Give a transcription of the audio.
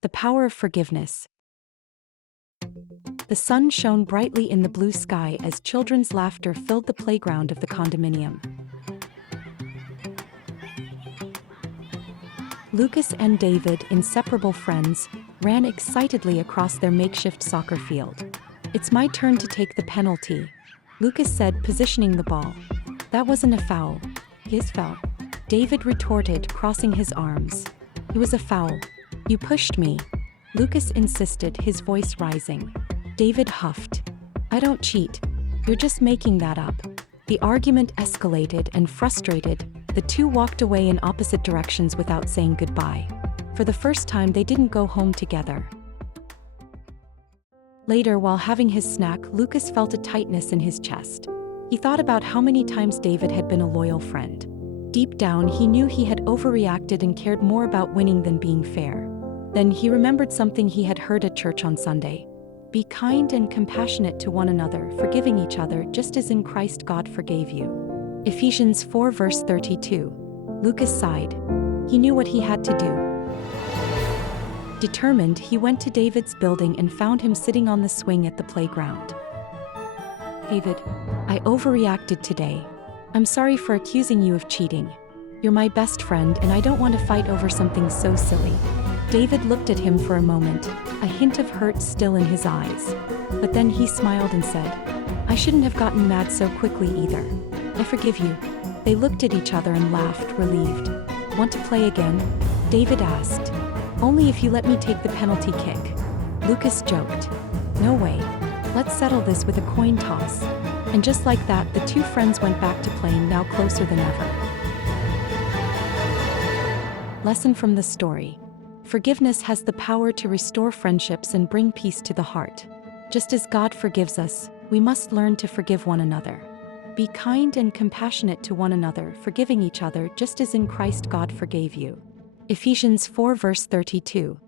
The power of forgiveness. The sun shone brightly in the blue sky as children's laughter filled the playground of the condominium. Lucas and David, inseparable friends, ran excitedly across their makeshift soccer field. "It's my turn to take the penalty," Lucas said, positioning the ball. "That wasn't a foul." "His foul," David retorted, crossing his arms. "It was a foul. You pushed me," Lucas insisted, his voice rising. David huffed. "I don't cheat. You're just making that up." The argument escalated, and frustrated, the two walked away in opposite directions without saying goodbye. For the first time, they didn't go home together. Later, while having his snack, Lucas felt a tightness in his chest. He thought about how many times David had been a loyal friend. Deep down, he knew he had overreacted and cared more about winning than being fair. Then he remembered something he had heard at church on Sunday. "Be kind and compassionate to one another, forgiving each other just as in Christ God forgave you." Ephesians 4 verse 32. Lucas sighed. He knew what he had to do. Determined, he went to David's building and found him sitting on the swing at the playground. "David, I overreacted today. I'm sorry for accusing you of cheating. You're my best friend and I don't want to fight over something so silly." David looked at him for a moment, a hint of hurt still in his eyes. But then he smiled and said, "I shouldn't have gotten mad so quickly either. I forgive you." They looked at each other and laughed, relieved. "Want to play again?" David asked. "Only if you let me take the penalty kick." Lucas joked. "No way. Let's settle this with a coin toss." And just like that, the two friends went back to playing, now closer than ever. Lesson from the story. Forgiveness has the power to restore friendships and bring peace to the heart. Just as God forgives us, we must learn to forgive one another. Be kind and compassionate to one another, forgiving each other just as in Christ God forgave you. Ephesians 4 verse 32.